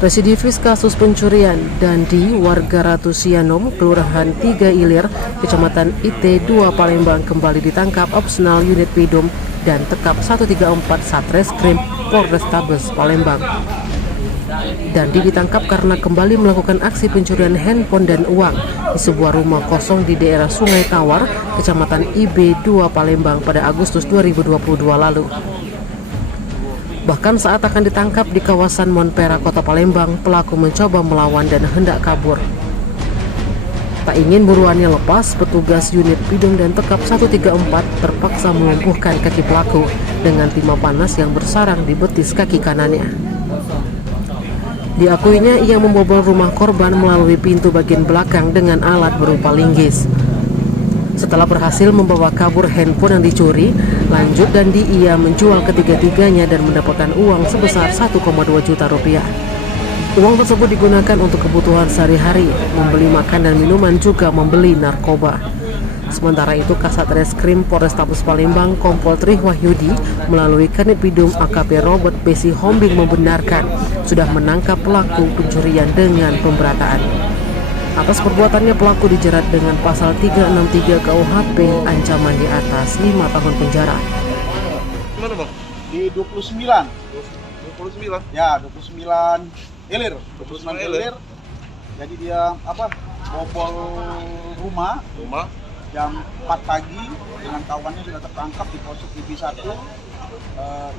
Residivis kasus pencurian Dandi, warga Ratu Sianom, Kelurahan 3 Ilir, Kecamatan IT 2 Palembang kembali ditangkap opsional unit Pidum dan tekap 134 Satreskrim Polrestabes Palembang. Dandi ditangkap karena kembali melakukan aksi pencurian handphone dan uang di sebuah rumah kosong di daerah Sungai Tawar, Kecamatan IB 2 Palembang pada Agustus 2022 lalu. Bahkan saat akan ditangkap di kawasan Monpera, Kota Palembang, pelaku mencoba melawan dan hendak kabur. Tak ingin buruannya lepas, petugas unit Pidum dan tekap 134 terpaksa melumpuhkan kaki pelaku dengan timah panas yang bersarang di betis kaki kanannya. Diakuinya ia membobol rumah korban melalui pintu bagian belakang dengan alat berupa linggis. Setelah berhasil membawa kabur handphone yang dicuri, lanjut Dandi ia menjual ketiga-tiganya dan mendapatkan uang sebesar 1,2 juta rupiah. Uang tersebut digunakan untuk kebutuhan sehari-hari, membeli makan dan minuman, juga membeli narkoba. Sementara itu, Kasat Reskrim Polrestabes Palembang Kompol Tri Wahyudi melalui Kanit Pidum AKP Robert Besi Hombing membenarkan sudah menangkap pelaku pencurian dengan pemberataan. Atas perbuatannya pelaku dijerat dengan pasal 363 KUHP, ancaman di atas 5 tahun penjara. Gimana bang? Di 29. 29? Ya, 29 Ilir. 29 Ilir. Jadi dia bobol rumah jam 4 pagi dengan kawannya sudah tertangkap di pos IB1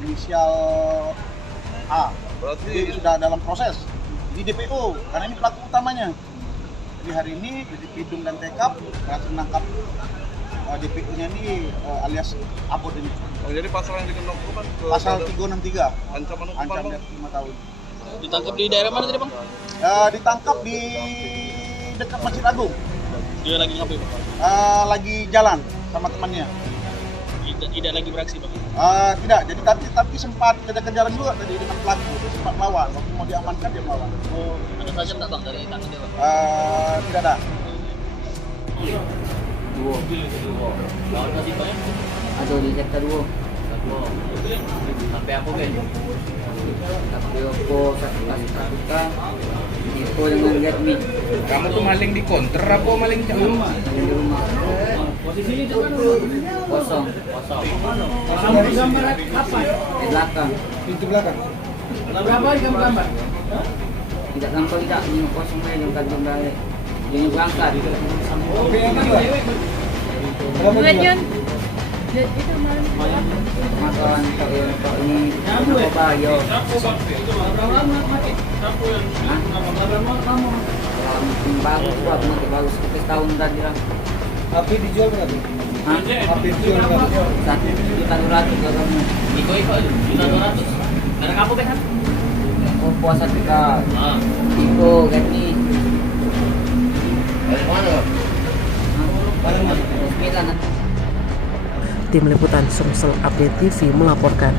inisial A. Berarti jadi sudah dalam proses di DPO karena ini pelaku utamanya. Jadi hari ini di Pidum dan tekap berhasil menangkap DPO-nya ini alias Abod ini. Oh, jadi pasal yang dikenakan hukuman Pasal 363. ancaman hukuman Ancaman bang? 5 tahun. Ditangkap di daerah mana tadi bang? Ditangkap di dekat Masjid Agung. Dia lagi ngapain bang? Lagi jalan sama temannya. Tidak lagi beraksi bang? Tidak, jadi tapi sempat kejar-kejaran juga tadi dengan pelaku, dia sempat melawan. Waktu mau diamankan dia melawan. Oh, ada tajam tak bang dari tangan dia bang? Tidak ada. Dua. Lawan kasih bang? Ada di sektor 2. Sampai apa kan? Sampai apa satu-satukan Nipo dengan Redmi. Kamu tuh maling di counter apa maling di rumah? Maling di rumah. Posisinya itu kan kosong. Kamu gambar apa? Di belakang. Pintu belakang. Berapa kamu gambar? Tidak sampai tidak, ini kosong aja yang kandung balik. Yang berangkat. Oke, apa juga? Bukan itu malam Makan kalau ini coba yo. Bagus buat motor bagus setahun tadi lah. Api dijual berapa? Api dijual berapa? 1.200.000 kamu. Iko 1.200.000. Karena kamu kan? Oh puasa kita. Iko Redmi. Mana? Mana? Tim Liputan Sumsel Update TV melaporkan.